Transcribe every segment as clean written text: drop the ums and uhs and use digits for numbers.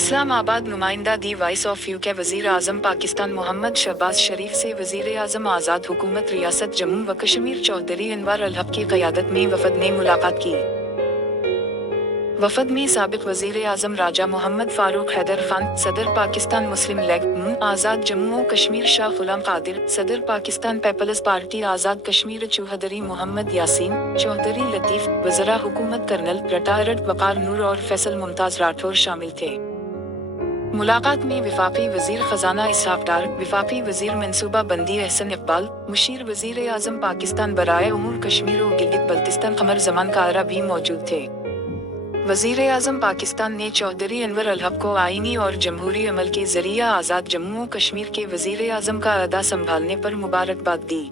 اسلام آباد نمائندہ دی voice of you کے وزیر اعظم پاکستان محمد شہباز شریف سے وزیر اعظم آزاد حکومت ریاست جموں و کشمیر چودھری انوار الحق کی قیادت میں وفد نے ملاقات کی۔ وفد میں سابق وزیر اعظم راجہ محمد فاروق حیدر خان، صدر پاکستان مسلم لیگ ن آزاد جموں و کشمیر شاہ غلام قادر، صدر پاکستان پیپلز پارٹی آزاد کشمیر چوہدری محمد یاسین، چوہدری لطیف، وزراء حکومت کرنل ریٹائرڈ وقار نور اور فیصل ممتاز راٹھور شامل تھے۔ ملاقات میں وفاقی وزیر خزانہ اسحاق ڈار، وفاقی وزیر منصوبہ بندی احسن اقبال، مشیر وزیر اعظم پاکستان برائے امور کشمیر و گلگت بلتستان قمر زمان کارا بھی موجود تھے۔ وزیر اعظم پاکستان نے چوہدری انور الحق کو آئینی اور جمہوری عمل کے ذریعہ آزاد جموں و کشمیر کے وزیر اعظم کا عہدہ سنبھالنے پر مبارکباد دی۔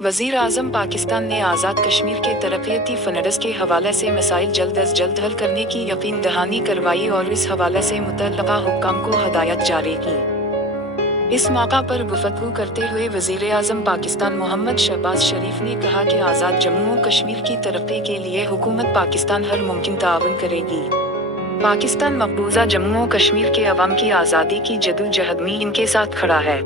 وزیر اعظم پاکستان نے آزاد کشمیر کے ترقیاتی فنڈز کے حوالے سے مسائل جلد از جلد حل کرنے کی یقین دہانی کروائی اور اس حوالے سے متعلقہ حکام کو ہدایت جاری کی۔ اس موقع پر گفتگو کرتے ہوئے وزیر اعظم پاکستان محمد شہباز شریف نے کہا کہ آزاد جموں و کشمیر کی ترقی کے لیے حکومت پاکستان ہر ممکن تعاون کرے گی۔ پاکستان مقبوضہ جموں و کشمیر کے عوام کی آزادی کی جدوجہد میں ان کے ساتھ کھڑا ہے۔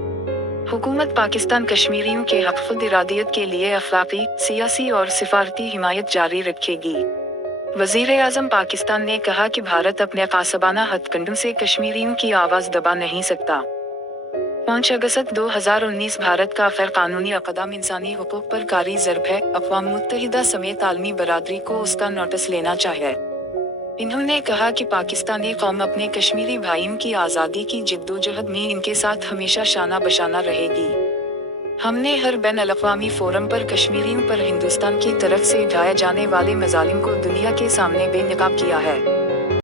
حکومت پاکستان کشمیریوں کے حق خود ارادیت کے لیے اخلاقی، سیاسی اور سفارتی حمایت جاری رکھے گی۔ وزیر اعظم پاکستان نے کہا کہ بھارت اپنے قاصبانہ ہتھ کنڈوں سے کشمیریوں کی آواز دبا نہیں سکتا۔ 5 اگست 2019 بھارت کا غیر قانونی اقدام انسانی حقوق پر کاری ضرب ہے، اقوام متحدہ سمیت عالمی برادری کو اس کا نوٹس لینا چاہیے۔ انہوں نے کہا کہ پاکستانی قوم اپنے کشمیری بھائیوں کی آزادی کی جدوجہد میں ان کے ساتھ ہمیشہ شانہ بشانہ رہے گی۔ ہم نے ہر بین الاقوامی فورم پر کشمیریوں پر ہندوستان کی طرف سے اٹھائے جانے والے مظالم کو دنیا کے سامنے بے نقاب کیا ہے۔